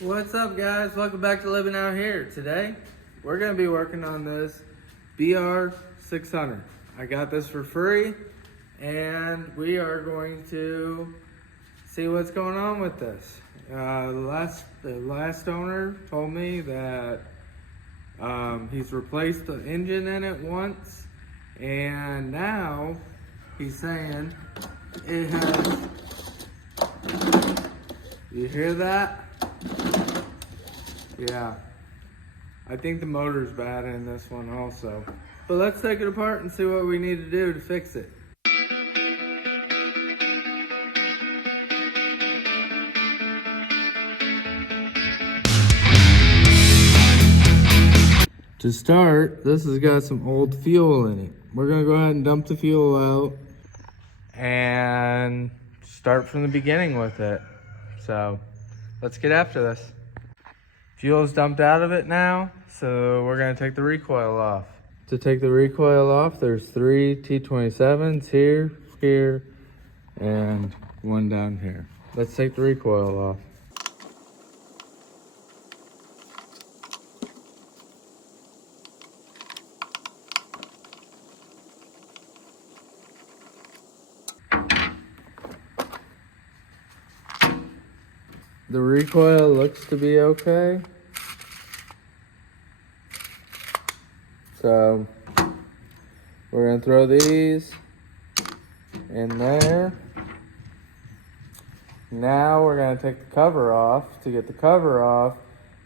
What's up, guys? Welcome back to Living Out Here. Today, we're going to be working on this BR600. I got this for free, and we are going to see what's going on with this. The last owner told me that he's replaced the engine in it once, and now he's saying it has, you hear that? Yeah, I think the motor's bad in this one also. But let's take it apart and see what we need to do to fix it. To start, this has got some old fuel in it. We're gonna go ahead and dump the fuel out and start from the beginning with it. So let's get after this. Fuel's dumped out of it now, so we're gonna take the recoil off. To take the recoil off, there's 3 T27s here, here, and one down here. Let's take the recoil off. The recoil looks to be okay. So we're gonna throw these in there. Now we're gonna take the cover off. To get the cover off,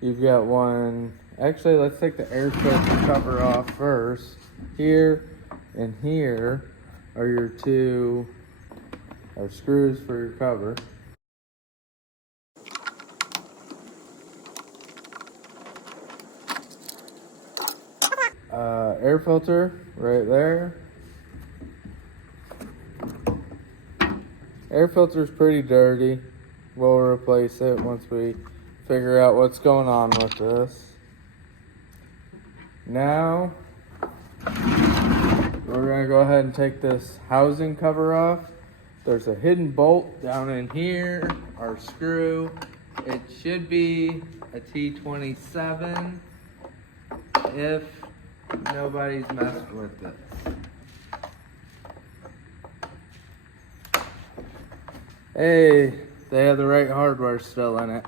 you've got one, actually let's take the air filter cover off first. Here and here are your two screws for your cover. Air filter right there. Air filter is pretty dirty. We'll replace it once we figure out what's going on with this. Now we're gonna go ahead and take this housing cover off. There's a hidden bolt down in here, our screw. It should be a T27 if nobody's messed with it. Hey, they have the right hardware still in it.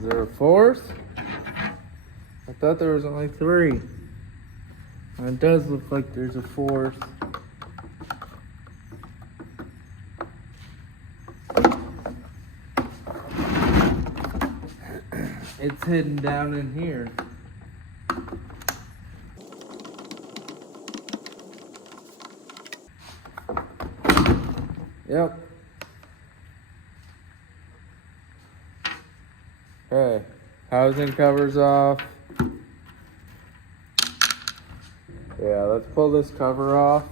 Is there a fourth? I thought there was only 3. And it does look like there's a fourth. It's hidden down in here. Yep. Okay, housing covers off. Yeah, let's pull this cover off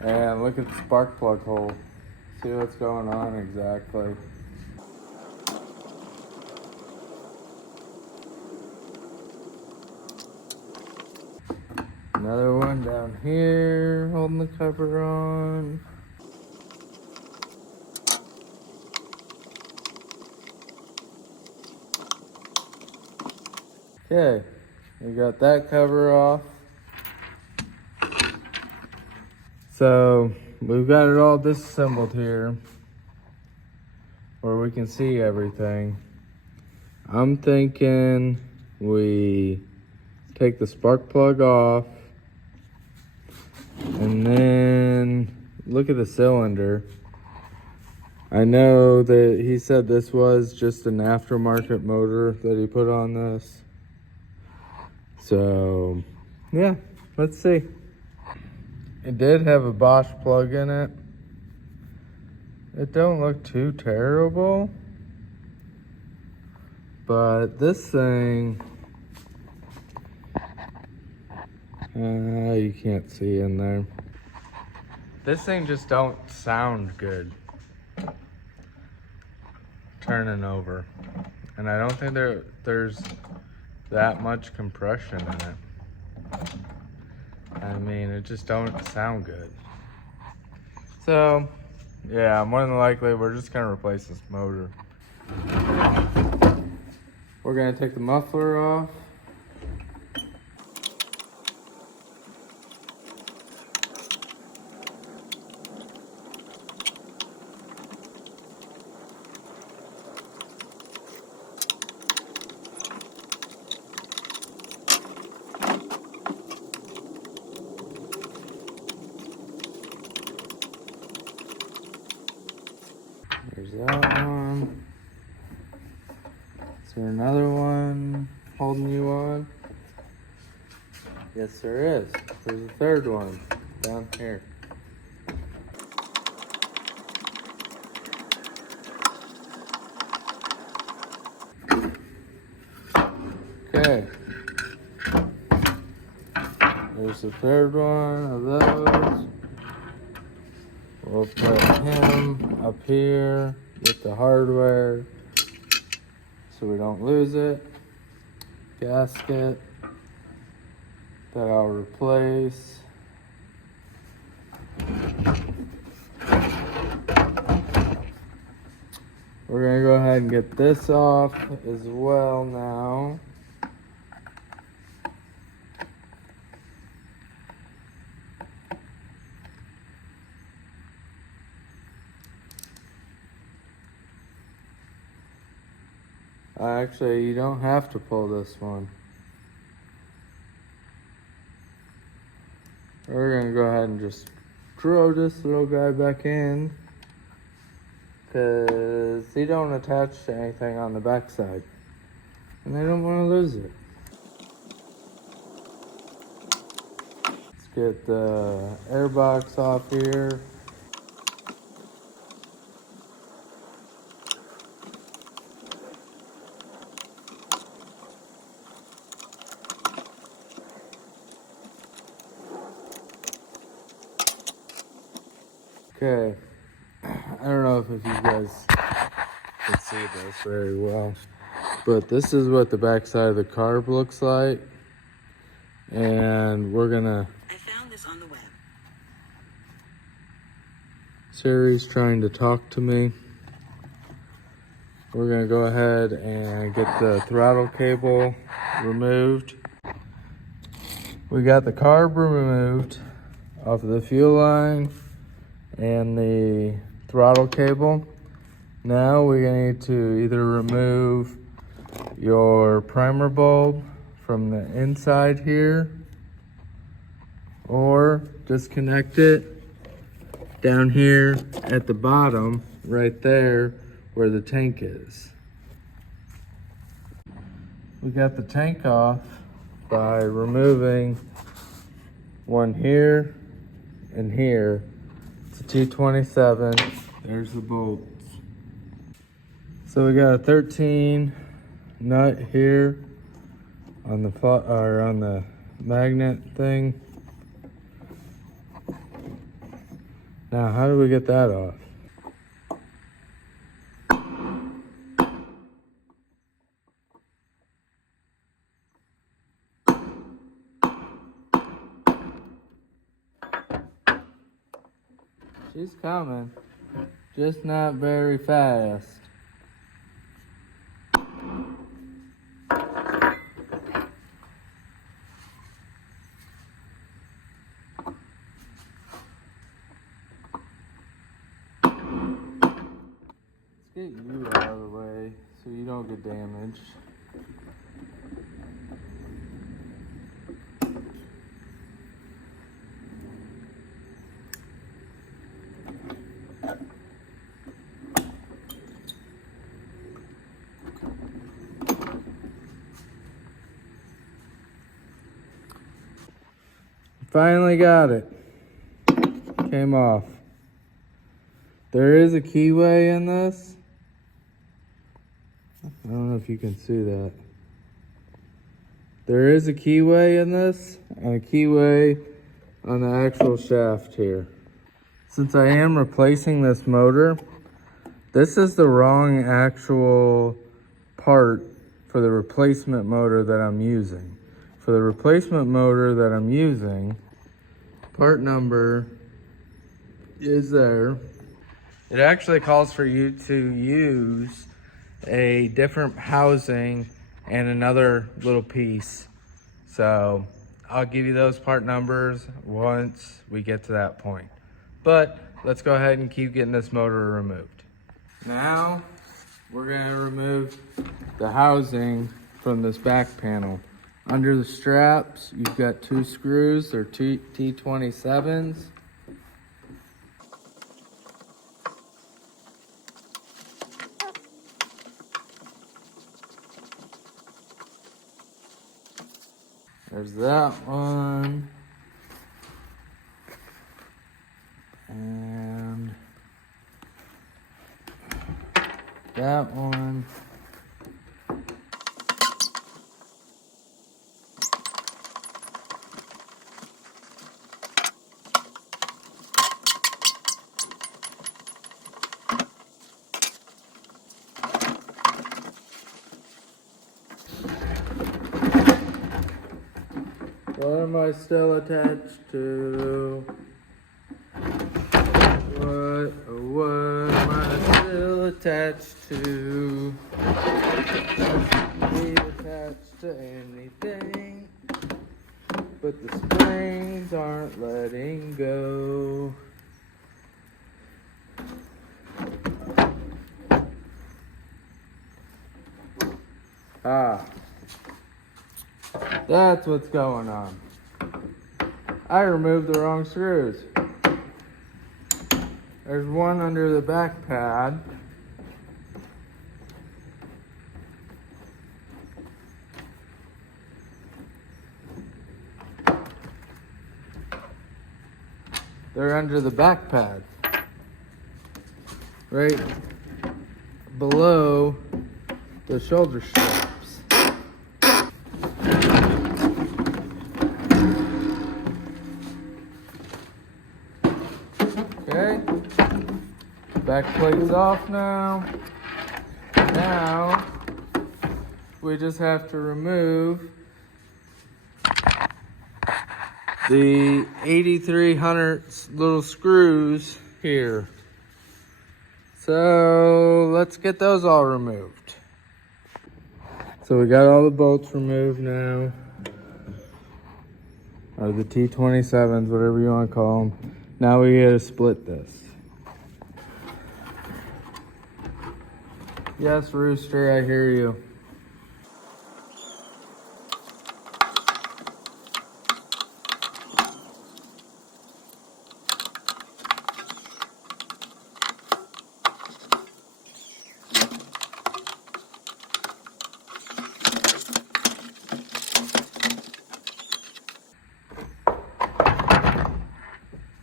and look at the spark plug hole. See what's going on exactly. Another one down here holding the cover on. Okay, we got that cover off. So we've got it all disassembled here where we can see everything. I'm thinking we take the spark plug off and then look at the cylinder. I know that he said this was just an aftermarket motor that he put on this. So, yeah, let's see. It did have a Bosch plug in it. It don't look too terrible. But this thing, you can't see in there. This thing just don't sound good turning over. And I don't think there's that much compression in it. I mean, it just don't sound good. So, yeah, more than likely, we're just gonna replace this motor. We're gonna take the muffler off. There's that one. Is there another one holding you on? Yes, there is. There's a third one down here. Okay. There's the third one of those. We'll put him up here with the hardware so we don't lose it. Gasket that I'll replace. We're gonna go ahead and get this off as well now. Actually, you don't have to pull this one. We're gonna go ahead and just throw this little guy back in because he don't attach to anything on the backside and I don't want to lose it. Let's get the air box off here. Okay, I don't know if you guys can see this very well, but this is what the backside of the carb looks like. And we're gonna... I found this on the web. Siri's trying to talk to me. We're gonna go ahead and get the throttle cable removed. We got the carb removed off of the fuel line and the throttle cable. Now we're gonna need to either remove your primer bulb from the inside here or disconnect it down here at the bottom right there where the tank is. We got the tank off by removing one here and here. It's a 227. There's the bolts. So we got a 13 nut here on the magnet thing. Now, how do we get that off? She's coming, just not very fast. Let's get you out of the way so you don't get damaged. Finally got it. Came off. There is a keyway in this. I don't know if you can see that. There is a keyway in this and a keyway on the actual shaft here. since I am replacing this motor, this is the wrong actual part for the replacement motor that I'm using. For the replacement motor that I'm using, part number is there. It actually calls for you to use a different housing and another little piece. So I'll give you those part numbers once we get to that point. But let's go ahead and keep getting this motor removed. Now we're gonna remove the housing from this back panel. Under the straps, you've got 2 screws. They're T27s. There's that one. And that one. What am I still attached to? What am I still attached to? Be attached to anything, but the springs aren't letting go. Ah, that's what's going on. I removed the wrong screws. There's one under the back pad. They're under the back pad. Right below the shoulder straps. Okay. Back plate's off now. Now we just have to remove the 8300 little screws here. So let's get those all removed. So we got all the bolts removed now. Or the T27s, whatever you want to call them. Now we gotta split this. Yes, Rooster, I hear you.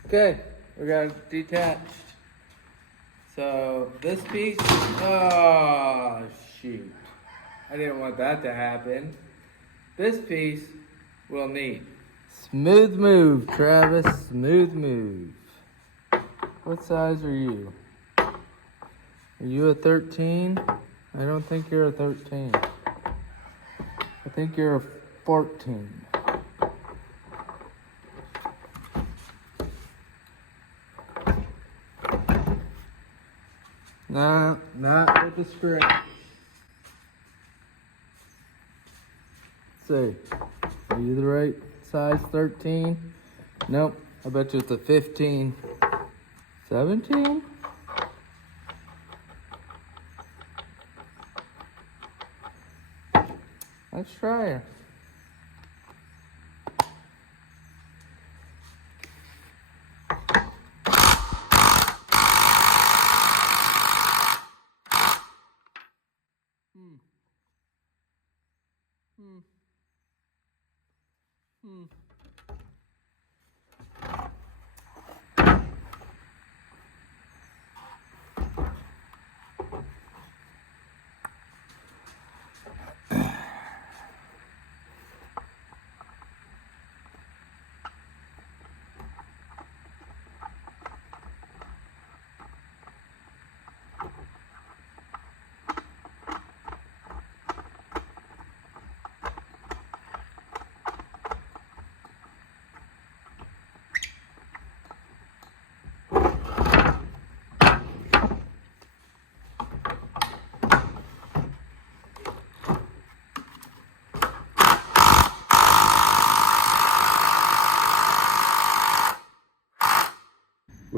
Okay, we got it detached. So this piece, oh shoot. I didn't want that to happen. This piece we'll need. Smooth move, Travis, smooth move. What size are you? Are you a 13? I don't think you're a 13. I think you're a 14. No, not with the scratch. Let's see. Are you the right size 13? Nope. I bet you it's a 15. 17? Let's try her.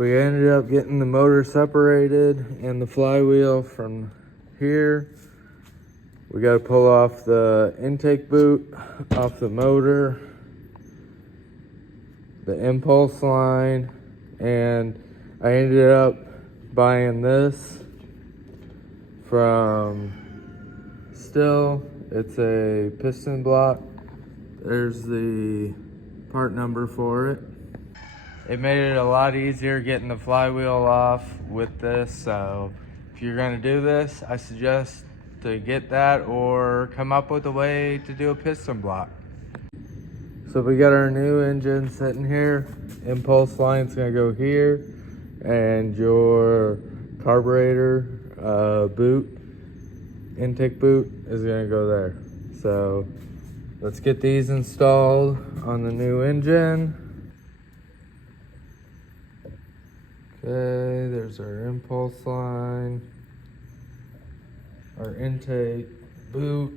We ended up getting the motor separated and the flywheel from here. We got to pull off the intake boot off the motor, the impulse line, and I ended up buying this from Stihl. It's a piston block. There's the part number for it. It made it a lot easier getting the flywheel off with this, so if you're gonna do this, I suggest to get that or come up with a way to do a piston block. So we got our new engine sitting here. Impulse line's gonna go here, and your carburetor boot, intake boot, is gonna go there. So let's get these installed on the new engine. Okay, there's our impulse line, our intake boot.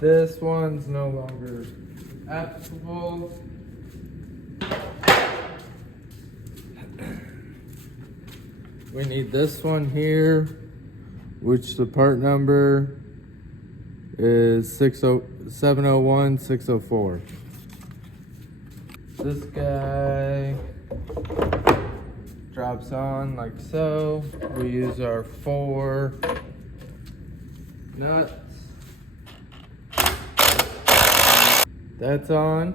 This one's no longer applicable. We need this one here, which the part number is 701-604. This guy drops on like so. We use our 4 nuts. That's on.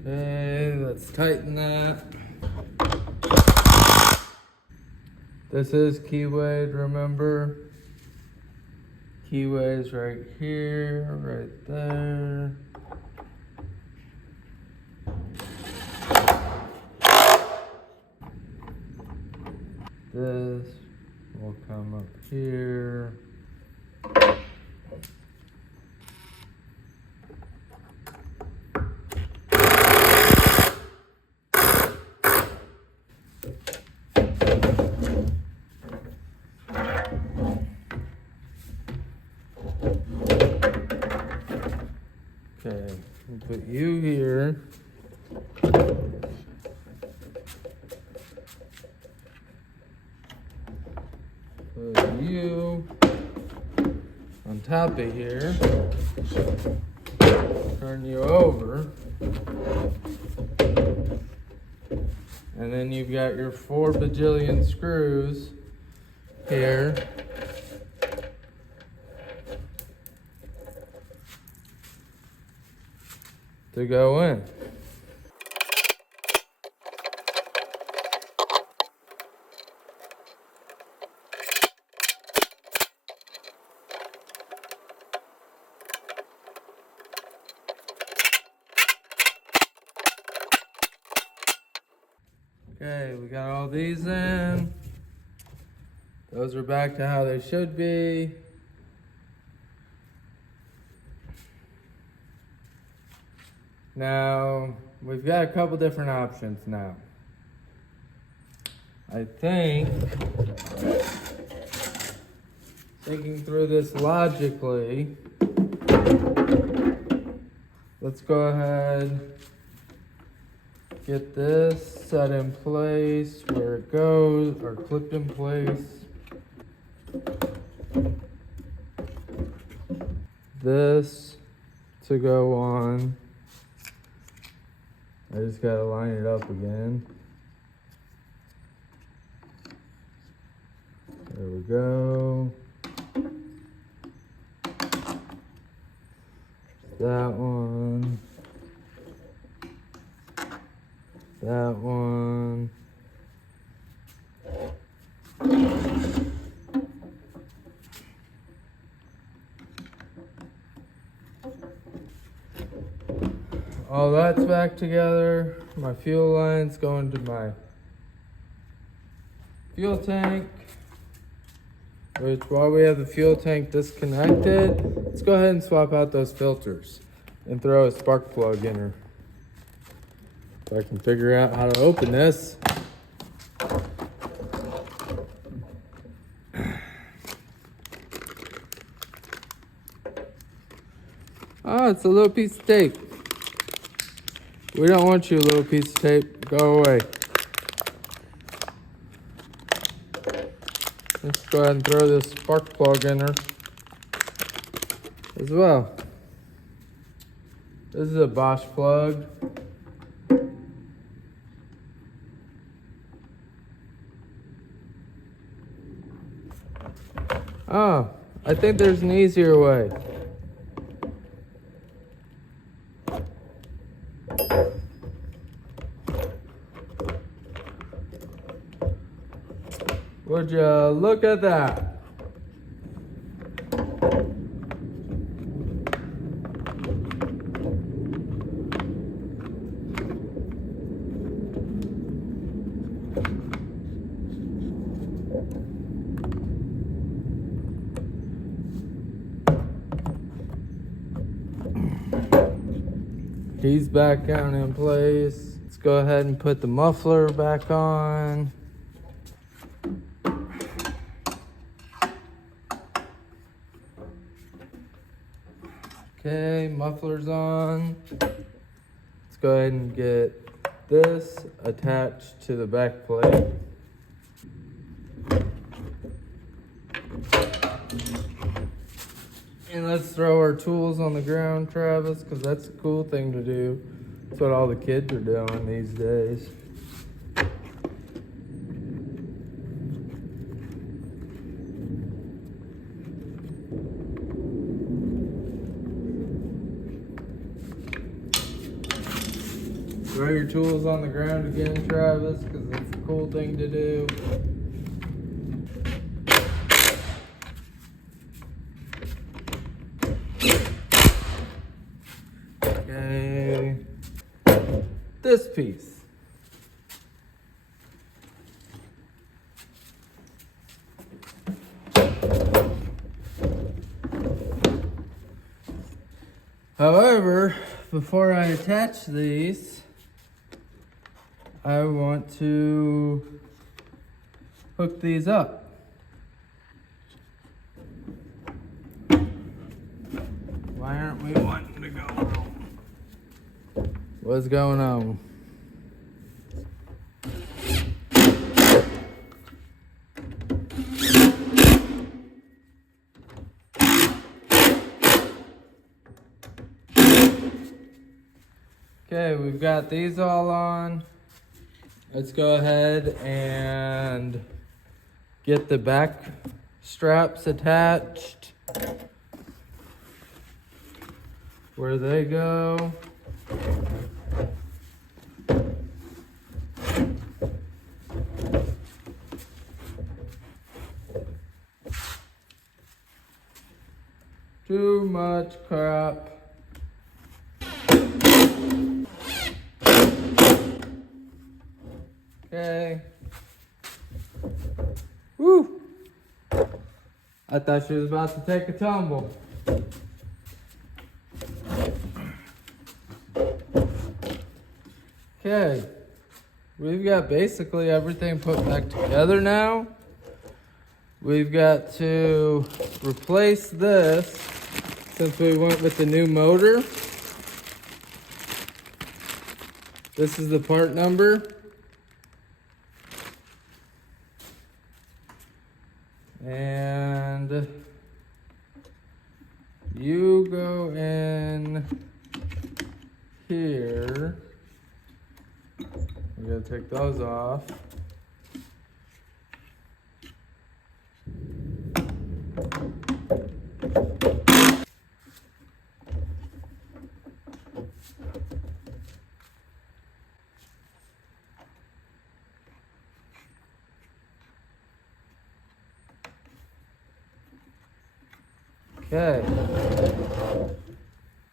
Okay, let's tighten that. This is keywayed, remember? Keyway's right here, right there. This will come up here. Okay, we'll put you here. Put you on top of here. Turn you over. And then you've got your 4 bajillion screws here. To go in. Okay, we got all these in. Those are back to how they should be. Now, we've got a couple different options now. I think, thinking through this logically, let's go ahead, get this set in place where it goes, or clipped in place. This to go on. I just gotta line it up again. There we go. That one. That one. All that's back together. My fuel line's going to my fuel tank. Which, while we have the fuel tank disconnected, let's go ahead and swap out those filters and throw a spark plug in her. If I can figure out how to open this. Oh, it's a little piece of tape. We don't want you, little piece of tape. Go away. Let's go ahead and throw this spark plug in her as well. This is a Bosch plug. Oh, I think there's an easier way. Would you look at that? He's back down in place. Let's go ahead and put the muffler back on. Okay, muffler's on. Let's go ahead and get this attached to the back plate. And let's throw our tools on the ground, Travis, because that's a cool thing to do. That's what all the kids are doing these days. Throw your tools on the ground again, Travis, because it's a cool thing to do. Okay. This piece. However, before I attach these, I want to hook these up. Why aren't we wanting to go home? What's going on? Okay, we've got these all on. Let's go ahead and get the back straps attached where they go. Too much crap. Okay. Woo! I thought she was about to take a tumble. Okay. We've got basically everything put back together now. We've got to replace this since we went with the new motor. This is the part number. And you go in here. We gotta take those off. Okay,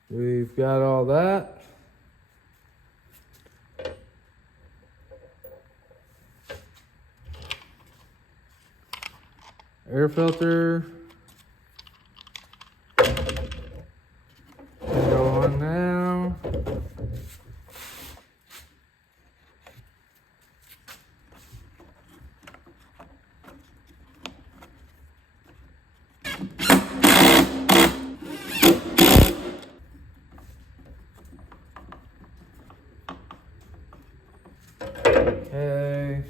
we've got all that. Air filter can go on now.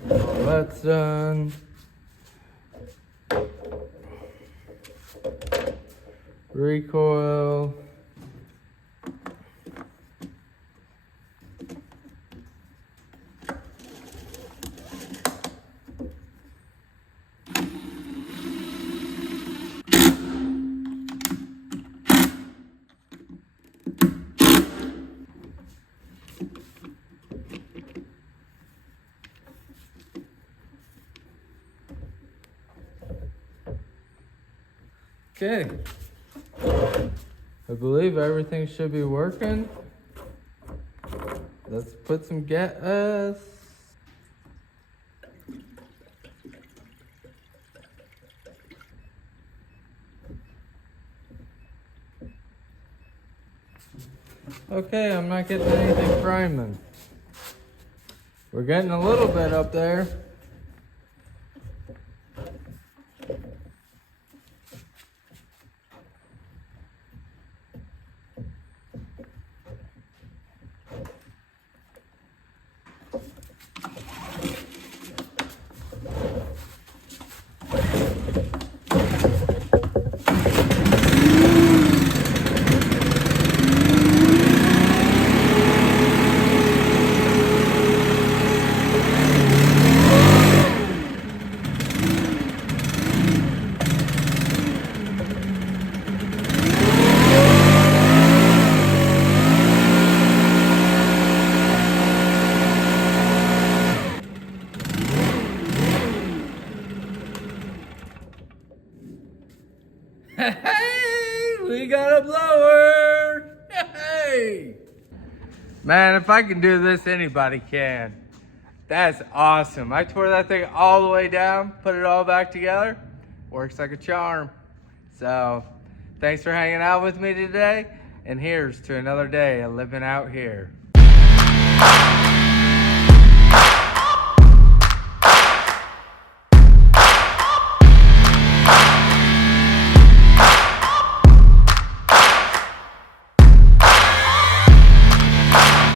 all that's done. Recoil. Okay, I believe everything should be working. Let's put some gas. Okay, I'm not getting anything priming. We're getting a little bit up there. Hey, we got a blower! Hey! Man, if I can do this, anybody can. That's awesome. I tore that thing all the way down, put it all back together. Works like a charm. So, thanks for hanging out with me today, and here's to another day of living out here.